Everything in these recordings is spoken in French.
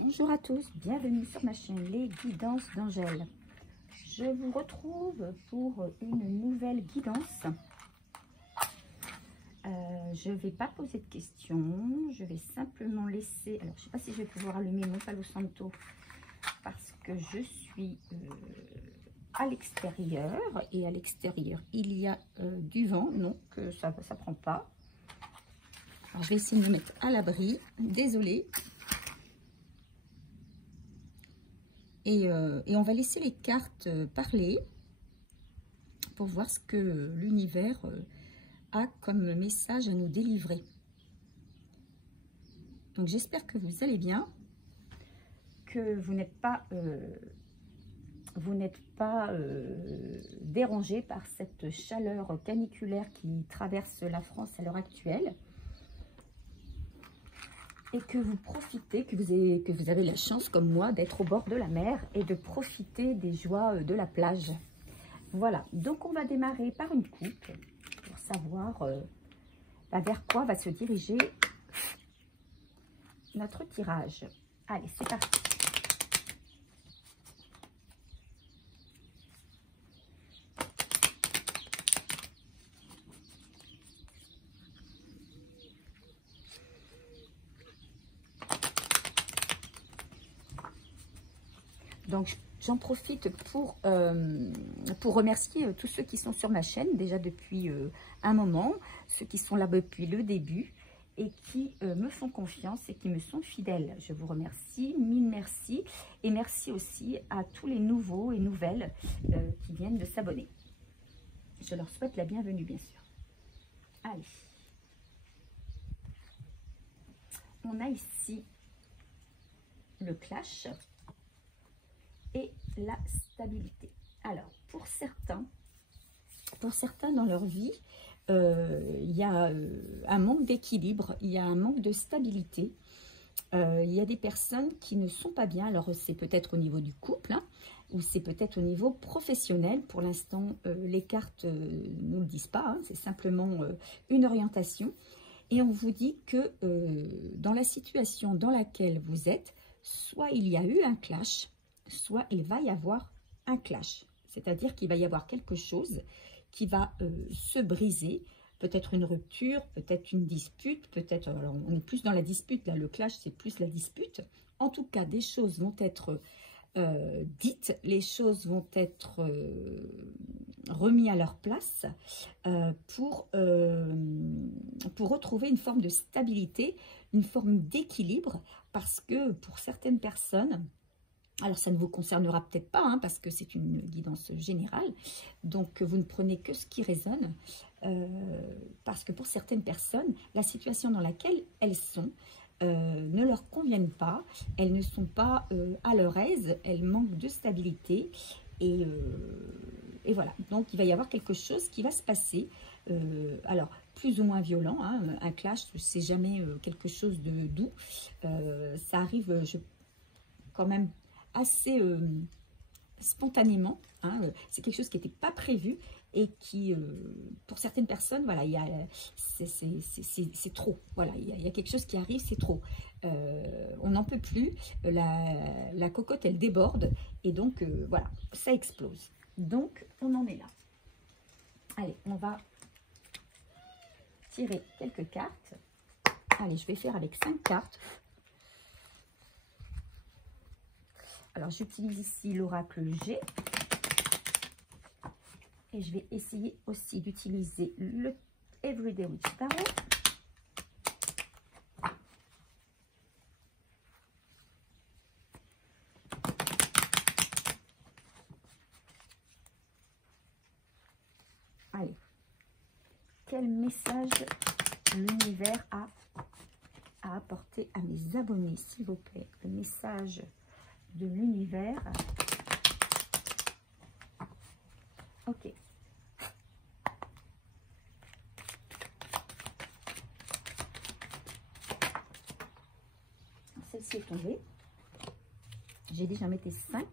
Bonjour à tous, bienvenue sur ma chaîne Les Guidances d'Angèle. Je vous retrouve pour une nouvelle guidance. Je ne vais pas poser de questions, je vais simplement laisser... Alors, je ne sais pas si je vais pouvoir allumer mon Palo Santo parce que je suis à l'extérieur. Et à l'extérieur, il y a du vent, donc ça ne prend pas. Alors, je vais essayer de me mettre à l'abri, désolée. Et on va laisser les cartes parler pour voir ce que l'univers a comme message à nous délivrer. Donc j'espère que vous allez bien, que vous n'êtes pas dérangé par cette chaleur caniculaire qui traverse la France à l'heure actuelle. Et que vous profitez, que vous avez la chance, comme moi, d'être au bord de la mer et de profiter des joies de la plage. Voilà, donc on va démarrer par une coupe pour savoir vers quoi va se diriger notre tirage. Allez, c'est parti. Donc, j'en profite pour remercier tous ceux qui sont sur ma chaîne, déjà depuis un moment, ceux qui sont là depuis le début et qui me font confiance et qui me sont fidèles. Je vous remercie, mille merci. Et merci aussi à tous les nouveaux et nouvelles qui viennent de s'abonner. Je leur souhaite la bienvenue, bien sûr. Allez. On a ici le clash et la stabilité. Alors, pour certains dans leur vie, il y a un manque d'équilibre, il y a un manque de stabilité. Il y a des personnes qui ne sont pas bien. Alors, c'est peut-être au niveau du couple, hein, ou c'est peut-être au niveau professionnel. Pour l'instant, les cartes ne nous le disent pas. Hein, c'est simplement une orientation. Et on vous dit que dans la situation dans laquelle vous êtes, soit il y a eu un clash, soit il va y avoir un clash. C'est-à-dire qu'il va y avoir quelque chose qui va se briser. Peut-être une rupture, peut-être une dispute, peut-être... Alors, on est plus dans la dispute, là, le clash, c'est plus la dispute. En tout cas, des choses vont être dites, les choses vont être remises à leur place pour retrouver une forme de stabilité, une forme d'équilibre, parce que pour certaines personnes... Alors, ça ne vous concernera peut-être pas, hein, parce que c'est une guidance générale. Donc, vous ne prenez que ce qui résonne. Parce que pour certaines personnes, la situation dans laquelle elles sont ne leur conviennent pas. Elles ne sont pas à leur aise. Elles manquent de stabilité. Et voilà. Donc, il va y avoir quelque chose qui va se passer. Alors, plus ou moins violent. Hein, un clash, c'est jamais quelque chose de doux. Ça arrive, quand même... assez spontanément, hein, c'est quelque chose qui n'était pas prévu et qui, pour certaines personnes, voilà, c'est trop. Voilà, il y a quelque chose qui arrive, c'est trop. On n'en peut plus, la cocotte, elle déborde et donc, voilà, ça explose. Donc, on en est là. Allez, on va tirer quelques cartes. Allez, je vais faire avec 5 cartes. Alors, j'utilise ici l'oracle G. Et je vais essayer aussi d'utiliser le Everyday Witch Tarot. Allez. Quel message l'univers a à apporter à mes abonnés, s'il vous plaît? Le message de l'univers. Ok. Celle-ci est tombée. J'ai dit j'en mettais 5.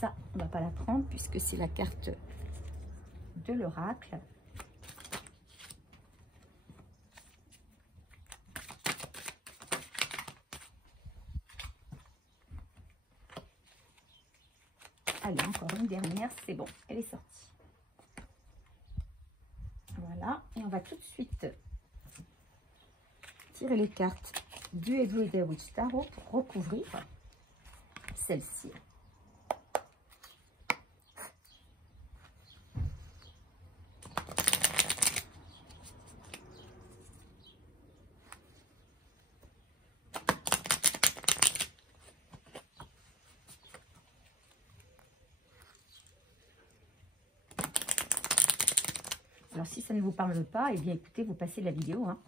ça, on ne va pas la prendre puisque c'est la carte de l'oracle. Allez, encore une dernière, c'est bon, elle est sortie. Voilà, et on va tout de suite tirer les cartes du Everyday Witch Tarot pour recouvrir celle-ci. Alors, si ça ne vous parle pas, eh bien, écoutez, vous passez la vidéo. Hein.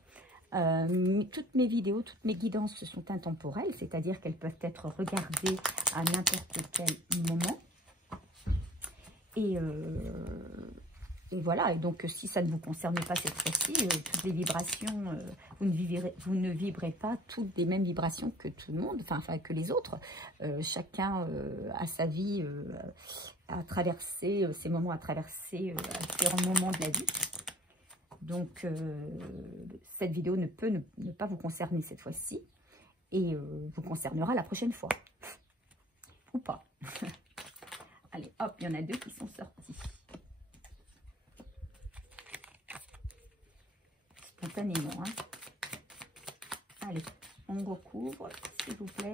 Toutes mes vidéos, toutes mes guidances sont intemporelles, c'est-à-dire qu'elles peuvent être regardées à n'importe quel moment. Et voilà, et donc si ça ne vous concerne pas cette fois-ci, toutes les vibrations, vous ne vibrez pas toutes les mêmes vibrations que tout le monde, enfin que les autres. Chacun a sa vie à traverser, ses moments à traverser à différents moments de la vie. Donc, cette vidéo ne peut ne pas vous concerner cette fois-ci et vous concernera la prochaine fois. Ou pas. Allez, hop, il y en a deux qui sont sortis. Spontanément. Hein. Allez, on recouvre, s'il vous plaît.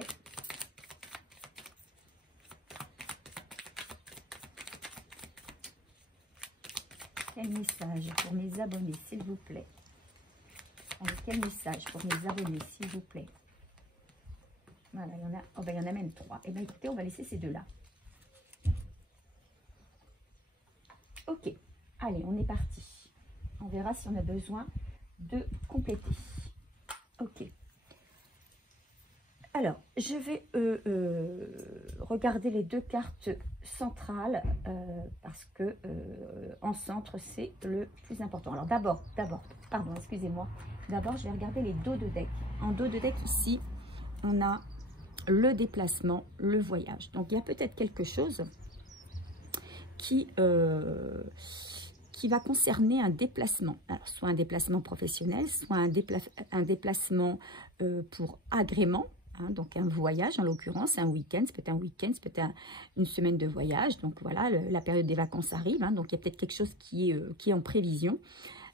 Quel message pour mes abonnés, s'il vous plaît? Quel message pour mes abonnés, s'il vous plaît? Voilà, il y en a, oh ben, il y en a même 3. Eh bien, écoutez, on va laisser ces deux-là. Ok, allez, on est parti. On verra si on a besoin de compléter. Ok. Alors, je vais regarder les deux cartes centrales parce que en centre, c'est le plus important. Alors d'abord, pardon, excusez-moi. D'abord, je vais regarder les dos de deck. En dos de deck, ici, on a le déplacement, le voyage. Donc, il y a peut-être quelque chose qui va concerner un déplacement. Alors, soit un déplacement professionnel, soit un déplacement pour agrément. Hein, donc un voyage en l'occurrence, un week-end, c'est peut-être un week-end, c'est peut-être une semaine de voyage. Donc voilà, la période des vacances arrive. Hein, donc il y a peut-être quelque chose qui est en prévision.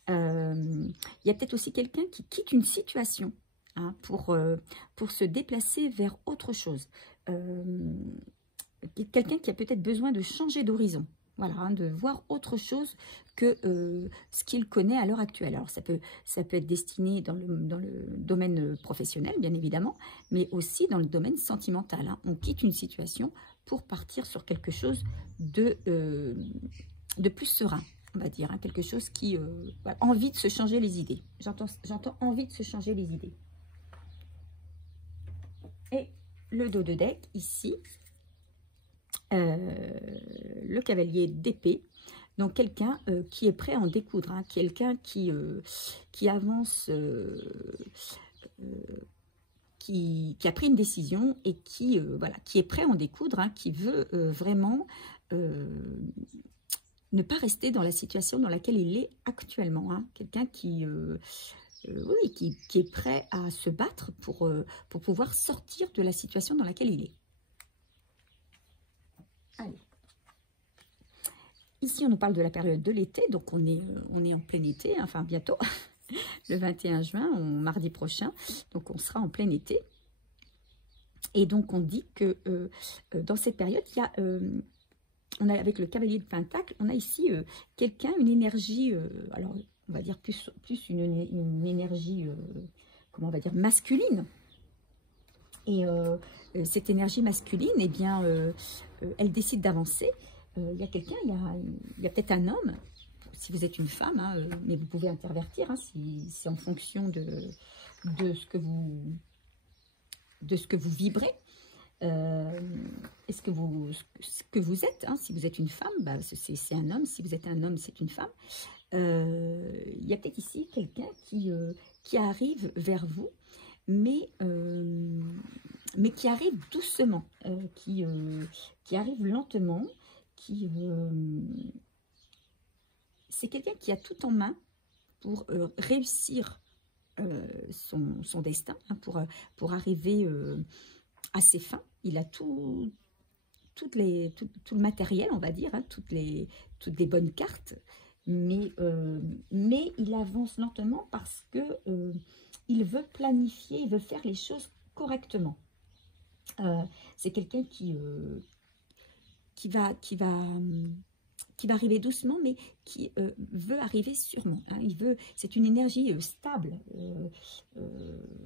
Il y a peut-être aussi quelqu'un qui quitte une situation hein, pour se déplacer vers autre chose. Quelqu'un qui a peut-être besoin de changer d'horizon. Voilà, hein, de voir autre chose que ce qu'il connaît à l'heure actuelle. Alors, ça peut être destiné dans le domaine professionnel, bien évidemment, mais aussi dans le domaine sentimental. Hein. On quitte une situation pour partir sur quelque chose de plus serein, on va dire. Hein, quelque chose qui... voilà, envie de se changer les idées. J'entends envie de se changer les idées. Et le dos de deck, ici... le cavalier d'épée, donc quelqu'un qui est prêt à en découdre, hein, quelqu'un qui avance, qui a pris une décision et qui est prêt à en découdre, hein, qui veut vraiment ne pas rester dans la situation dans laquelle il est actuellement, hein, quelqu'un qui est prêt à se battre pour pouvoir sortir de la situation dans laquelle il est. Allez. Ici, on nous parle de la période de l'été, donc on est en plein été, enfin bientôt, le 21 juin, mardi prochain, donc on sera en plein été. Et donc on dit que dans cette période, il y a, on a avec le cavalier de Pentacle, on a ici quelqu'un, une énergie, alors on va dire plus une énergie, comment on va dire, masculine. Et cette énergie masculine, eh bien, elle décide d'avancer. Il y a quelqu'un, il y a peut-être un homme, si vous êtes une femme, hein, mais vous pouvez intervertir, hein, si c'est en fonction de ce que vous vibrez. Est-ce que vous êtes, hein, si vous êtes une femme, bah, c'est un homme. Si vous êtes un homme, c'est une femme. Il y a peut-être ici quelqu'un qui arrive vers vous, mais mais qui arrive doucement, qui arrive lentement, c'est quelqu'un qui a tout en main pour réussir son destin, hein, pour arriver à ses fins. Il a tout le matériel, on va dire, hein, toutes les bonnes cartes, mais il avance lentement parce que il veut planifier, il veut faire les choses correctement. C'est quelqu'un qui va arriver doucement, mais qui veut arriver sûrement. Hein. C'est une énergie stable.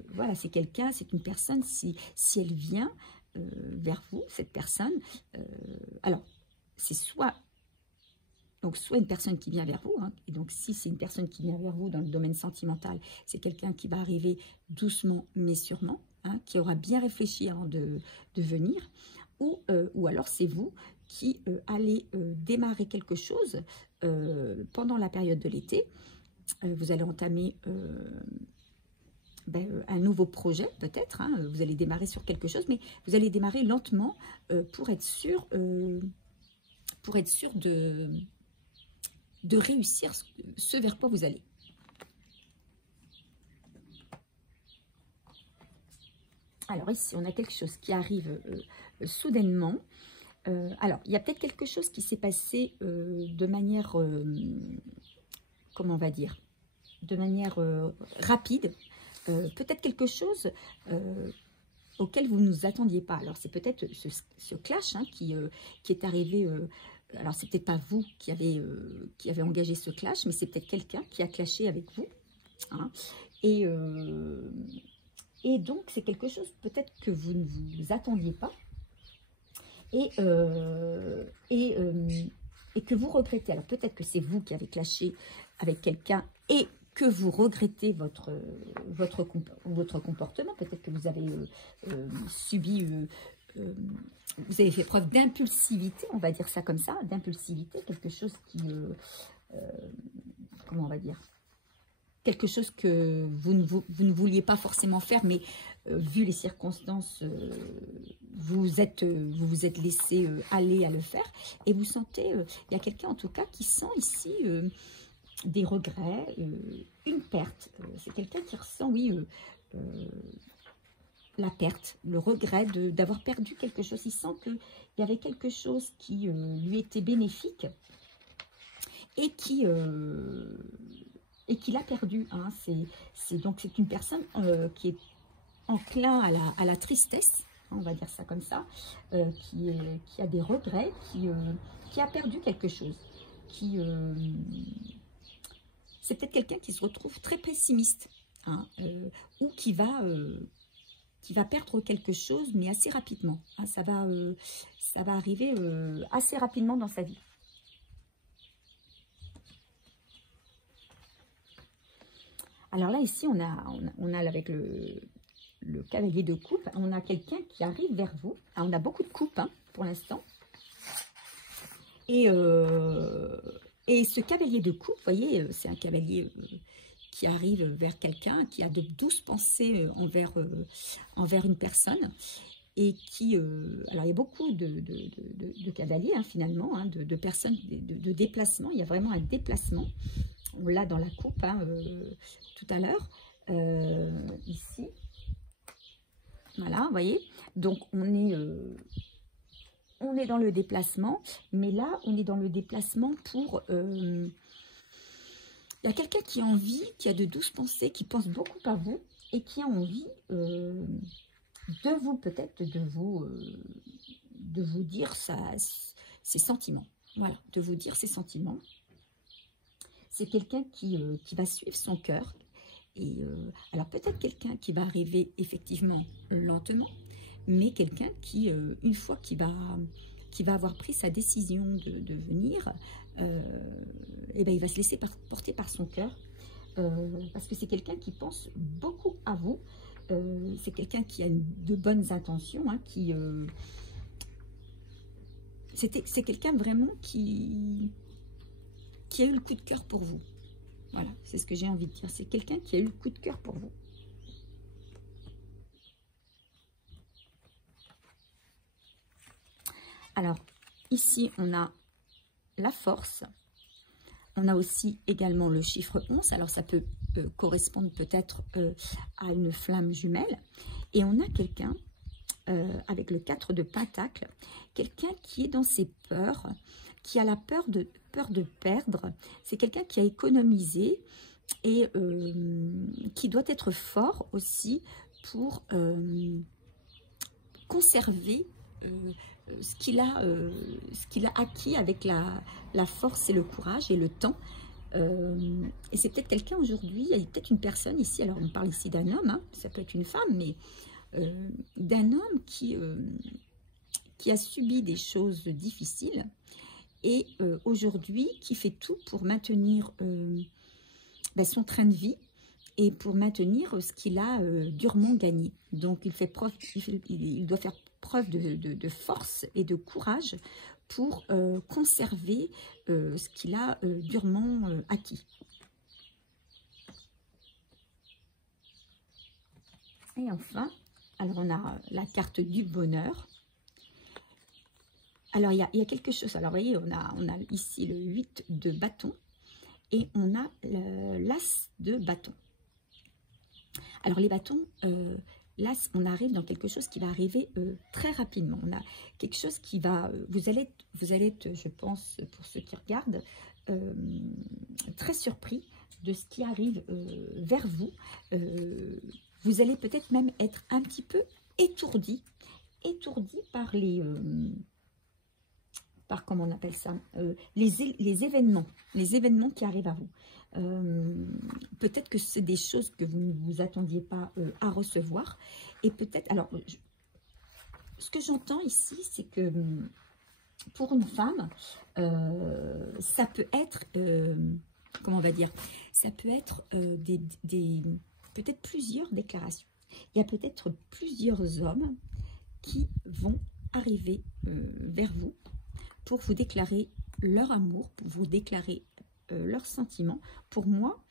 Voilà, c'est quelqu'un, c'est une personne, si elle vient vers vous, cette personne, alors, c'est soit une personne qui vient vers vous, hein, et donc si c'est une personne qui vient vers vous dans le domaine sentimental, c'est quelqu'un qui va arriver doucement mais sûrement, hein, qui aura bien réfléchi avant de venir, ou alors c'est vous qui allez démarrer quelque chose pendant la période de l'été. Vous allez entamer un nouveau projet peut-être, hein, vous allez démarrer sur quelque chose, mais vous allez démarrer lentement pour être sûr de réussir ce vers quoi vous allez. Alors ici, on a quelque chose qui arrive soudainement. Alors, il y a peut-être quelque chose qui s'est passé de manière, comment on va dire, de manière rapide. Peut-être quelque chose auquel vous ne vous attendiez pas. Alors, c'est peut-être ce clash, hein, qui est arrivé. Alors, c'est peut-être pas vous qui avez engagé ce clash, mais c'est peut-être quelqu'un qui a clashé avec vous. Hein, et donc, c'est quelque chose peut-être que vous ne vous attendiez pas. Et que vous regrettez. Alors peut-être que c'est vous qui avez clashé avec quelqu'un et que vous regrettez votre comportement. Peut-être que vous avez subi, vous avez fait preuve d'impulsivité, on va dire ça comme ça, d'impulsivité, quelque chose qui, comment on va dire, quelque chose que vous ne vouliez pas forcément faire, mais vu les circonstances, vous vous êtes laissé aller à le faire, et vous sentez, il y a quelqu'un en tout cas qui sent ici des regrets, une perte. C'est quelqu'un qui ressent, oui, la perte, le regret d'avoir perdu quelque chose. Il sent qu'il y avait quelque chose qui lui était bénéfique et qu'il a perdu. Hein. Donc c'est une personne qui est enclin à la tristesse, on va dire ça comme ça, qui a des regrets, qui a perdu quelque chose. C'est peut-être quelqu'un qui se retrouve très pessimiste, hein, ou qui va perdre quelque chose, mais assez rapidement. Hein, ça va arriver assez rapidement dans sa vie. Alors là, ici, on a avec le cavalier de coupe, on a quelqu'un qui arrive vers vous. Alors, on a beaucoup de coupes, hein, pour l'instant. Et ce cavalier de coupe, vous voyez, c'est un cavalier qui arrive vers quelqu'un, qui a de douces pensées envers une personne. Et qui, alors il y a beaucoup de cavaliers, hein, finalement, hein, de personnes, de déplacements. Il y a vraiment un déplacement. On l'a dans la coupe, hein, tout à l'heure, ici. Voilà, vous voyez. Donc, on est dans le déplacement, mais là, on est dans le déplacement pour... il y a quelqu'un qui a envie, qui a de douces pensées, qui pense beaucoup à vous, et qui a envie de vous, peut-être, de vous dire ses sentiments. Voilà, de vous dire ses sentiments. C'est quelqu'un qui va suivre son cœur. Et alors peut-être quelqu'un qui va arriver effectivement lentement, mais quelqu'un qui, une fois qu'il va avoir pris sa décision de venir, et ben il va se laisser porter par son cœur, parce que c'est quelqu'un qui pense beaucoup à vous. C'est quelqu'un qui a de bonnes intentions, hein, c'est quelqu'un vraiment qui a eu le coup de cœur pour vous. Voilà, c'est ce que j'ai envie de dire. C'est quelqu'un qui a eu le coup de cœur pour vous. Alors, ici, on a la force. On a aussi également le chiffre 11. Alors, ça peut correspondre peut-être à une flamme jumelle. Et on a quelqu'un avec le 4 de Pentacle, quelqu'un qui est dans ses peurs, qui a la peur de perdre. C'est quelqu'un qui a économisé et qui doit être fort aussi pour conserver ce qu'il a acquis avec la force et le courage et le temps. Et c'est peut-être quelqu'un aujourd'hui, il y a peut-être une personne ici, alors on parle ici d'un homme, hein, ça peut être une femme, mais d'un homme qui a subi des choses difficiles et aujourd'hui qui fait tout pour maintenir son train de vie et pour maintenir ce qu'il a durement gagné. Donc il doit faire preuve de force et de courage pour conserver ce qu'il a durement acquis. Et enfin, alors on a la carte du bonheur. Alors il y a quelque chose, alors vous voyez, on a ici le 8 de bâton et on a l'as de bâton. Alors les bâtons, là on arrive dans quelque chose qui va arriver très rapidement. On a quelque chose qui va, vous allez être, je pense, pour ceux qui regardent, très surpris de ce qui arrive vers vous. Vous allez peut-être même être un petit peu étourdi par par comment on appelle ça, les événements qui arrivent à vous. Peut-être que c'est des choses que vous ne vous attendiez pas à recevoir. Et peut-être, alors, ce que j'entends ici, c'est que pour une femme, ça peut être, comment on va dire, ça peut être peut-être plusieurs déclarations. Il y a peut-être plusieurs hommes qui vont arriver vers vous pour vous déclarer leur amour, pour vous déclarer leurs sentiments. Pour moi,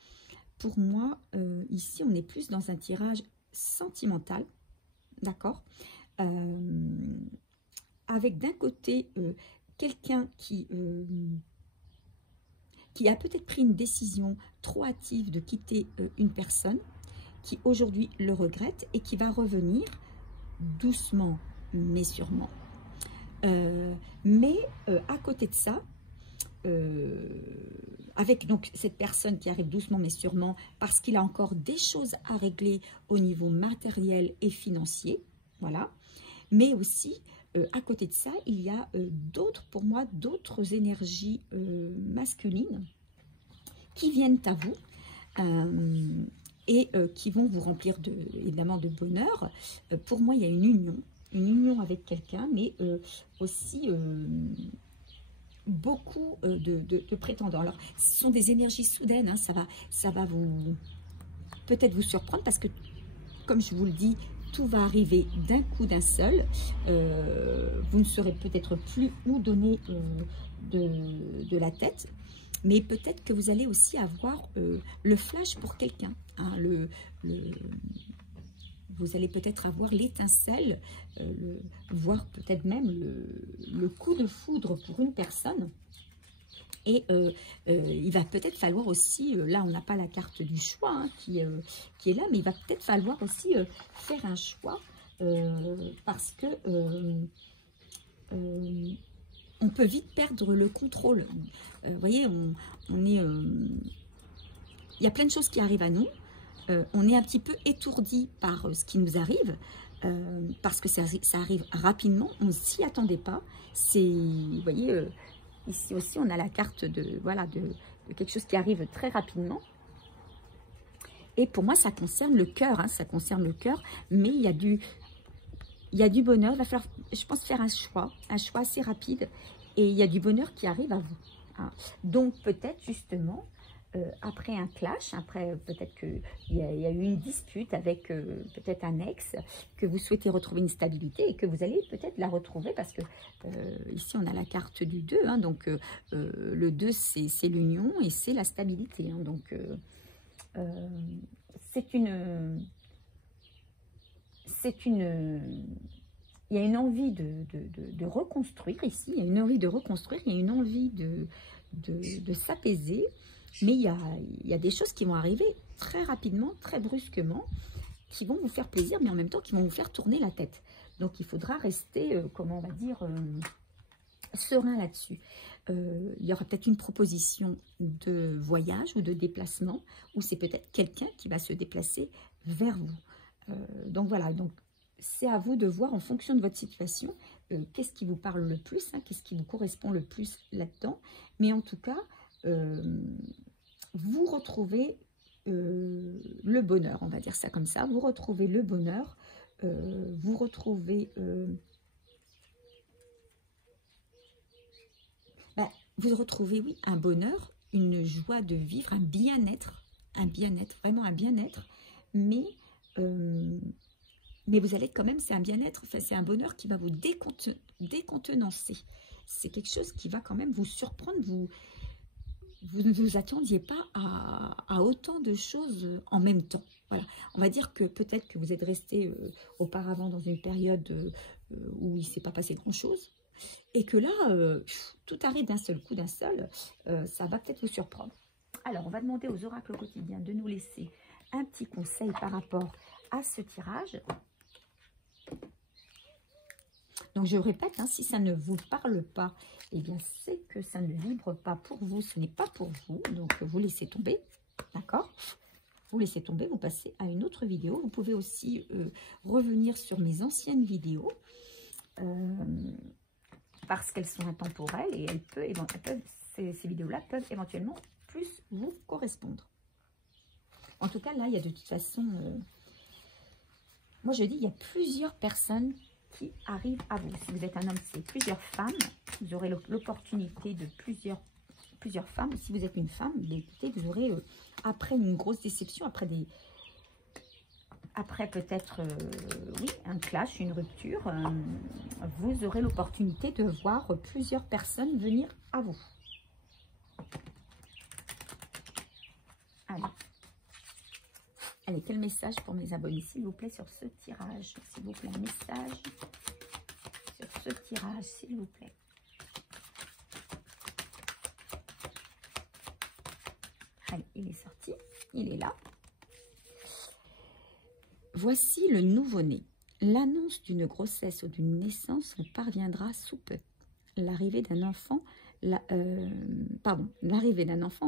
ici, on est plus dans un tirage sentimental, d'accord, avec d'un côté quelqu'un qui a peut-être pris une décision trop hâtive de quitter une personne, qui aujourd'hui le regrette et qui va revenir doucement mais sûrement. Mais à côté de ça, avec donc cette personne qui arrive doucement mais sûrement parce qu'il a encore des choses à régler au niveau matériel et financier, voilà. Mais aussi, à côté de ça, il y a pour moi, d'autres énergies masculines qui viennent à vous et qui vont vous remplir évidemment de bonheur. Pour moi, il y a une union avec quelqu'un, mais aussi beaucoup de prétendants. Alors, ce sont des énergies soudaines, hein, ça va peut-être vous surprendre parce que, comme je vous le dis, tout va arriver d'un coup, d'un seul. Vous ne saurez peut-être plus où donner de la tête, mais peut-être que vous allez aussi avoir le flash pour quelqu'un, hein, vous allez peut-être avoir l'étincelle, voire peut-être même le coup de foudre pour une personne. Et il va peut-être falloir aussi, là on n'a pas la carte du choix hein, qui est là, mais il va peut-être falloir aussi faire un choix parce que on peut vite perdre le contrôle. Vous voyez, il y a plein de choses qui arrivent à nous. On est un petit peu étourdi par ce qui nous arrive, parce que ça arrive rapidement, on ne s'y attendait pas. Vous voyez, ici aussi, on a la carte de quelque chose qui arrive très rapidement. Et pour moi, ça concerne le cœur, hein, ça concerne le cœur, mais il y a du bonheur. Il va falloir, je pense, faire un choix assez rapide, et il y a du bonheur qui arrive à vous. Hein. Donc, peut-être, justement, après un clash, après peut-être qu'il y a eu une dispute avec peut-être un ex, que vous souhaitez retrouver une stabilité et que vous allez peut-être la retrouver parce que ici on a la carte du 2, hein, donc le 2 c'est l'union et c'est la stabilité. Hein, donc c'est une il y a une envie de reconstruire ici, il y a une envie de reconstruire, il y a une envie de s'apaiser, mais il y a des choses qui vont arriver très rapidement, très brusquement, qui vont vous faire plaisir, mais en même temps qui vont vous faire tourner la tête. Donc il faudra rester, comment on va dire, serein là-dessus. Il y aura peut-être une proposition de voyage ou de déplacement, ou c'est peut-être quelqu'un qui va se déplacer vers vous. Donc voilà, donc c'est à vous de voir en fonction de votre situation, qu'est-ce qui vous parle le plus, hein, qu'est-ce qui vous correspond le plus là-dedans. Mais en tout cas, vous retrouvez le bonheur, on va dire ça comme ça. Vous retrouvez le bonheur, vous retrouvez... vous retrouvez, oui, un bonheur, une joie de vivre, un bien-être, vraiment un bien-être, mais vous allez quand même, c'est un bien-être, enfin, c'est un bonheur qui va vous décontenancer. C'est quelque chose qui va quand même vous surprendre, vous ne vous attendiez pas à autant de choses en même temps. Voilà, on va dire que peut-être que vous êtes resté auparavant dans une période où il ne s'est pas passé grand-chose, et que là, tout arrive d'un seul coup, ça va peut-être vous surprendre. Alors, on va demander aux oracles quotidiens de nous laisser un petit conseil par rapport à ce tirage. Donc, je répète, hein, si ça ne vous parle pas, eh bien, c'est que ça ne vibre pas pour vous, ce n'est pas pour vous. Donc, vous laissez tomber, d'accord? Vous laissez tomber, vous passez à une autre vidéo. Vous pouvez aussi revenir sur mes anciennes vidéos, parce qu'elles sont intemporelles et ces vidéos-là peuvent éventuellement plus vous correspondre. En tout cas, là, il y a de toute façon... moi, je dis, il y a plusieurs personnes qui arrivent à vous. Si vous êtes un homme, c'est plusieurs femmes. Vous aurez l'opportunité de plusieurs femmes. Si vous êtes une femme, écoutez, vous aurez, après une grosse déception, après peut-être, oui, un clash, une rupture, vous aurez l'opportunité de voir plusieurs personnes venir à vous. Allez, quel message pour mes abonnés, s'il vous plaît, sur ce tirage? S'il vous plaît, un message sur ce tirage, s'il vous plaît. Allez, il est sorti, il est là. Voici le nouveau-né. L'annonce d'une grossesse ou d'une naissance vous parviendra sous peu. L'arrivée d'un enfant,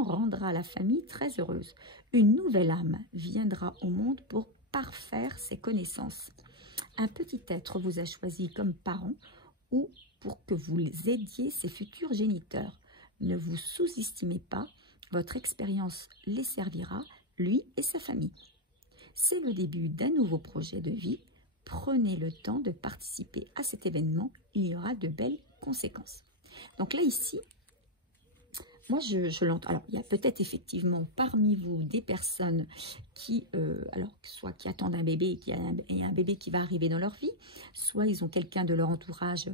rendra la famille très heureuse. Une nouvelle âme viendra au monde pour parfaire ses connaissances. Un petit être vous a choisi comme parent ou pour que vous aidiez ses futurs géniteurs. Ne vous sous-estimez pas, votre expérience les servira, lui et sa famille. C'est le début d'un nouveau projet de vie. Prenez le temps de participer à cet événement. Il y aura de belles conséquences. Donc là, ici, moi, je l'entends. Alors, il y a peut-être effectivement parmi vous des personnes qui, soit qui attendent un bébé et un bébé qui va arriver dans leur vie, soit ils ont quelqu'un de leur entourage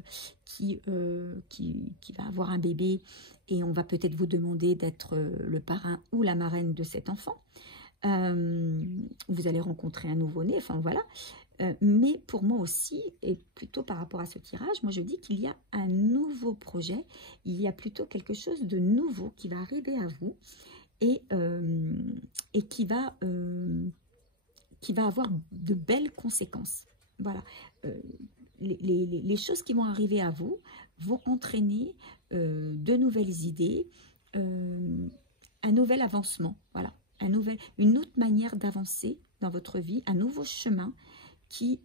qui va avoir un bébé et on va peut-être vous demander d'être le parrain ou la marraine de cet enfant. Vous allez rencontrer un nouveau-né, enfin voilà. Mais pour moi aussi, et plutôt par rapport à ce tirage, moi je dis qu'il y a un nouveau projet, il y a plutôt quelque chose de nouveau qui va arriver à vous et qui va avoir de belles conséquences. Voilà, les choses qui vont arriver à vous vont entraîner de nouvelles idées, un nouvel avancement, voilà. Une autre manière d'avancer dans votre vie, un nouveau chemin qui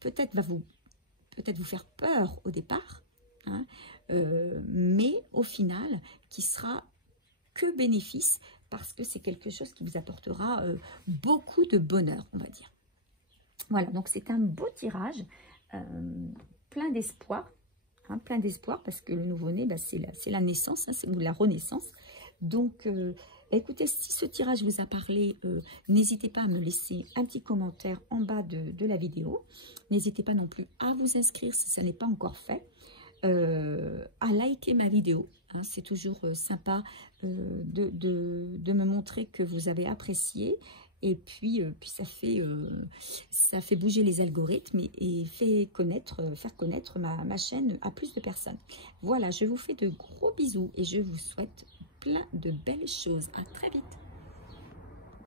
peut-être va vous faire peur au départ, hein, mais au final qui sera que bénéfice parce que c'est quelque chose qui vous apportera beaucoup de bonheur, on va dire. Voilà, donc c'est un beau tirage, plein d'espoir, hein, plein d'espoir parce que le nouveau-né, bah, c'est la naissance, hein, c'est la renaissance. Donc, écoutez, si ce tirage vous a parlé, n'hésitez pas à me laisser un petit commentaire en bas de la vidéo. N'hésitez pas non plus à vous inscrire si ça n'est pas encore fait, à liker ma vidéo. Hein, c'est toujours sympa de me montrer que vous avez apprécié Et puis, ça fait bouger les algorithmes et fait faire connaître ma chaîne à plus de personnes. Voilà, je vous fais de gros bisous et je vous souhaite plein de belles choses. À très vite.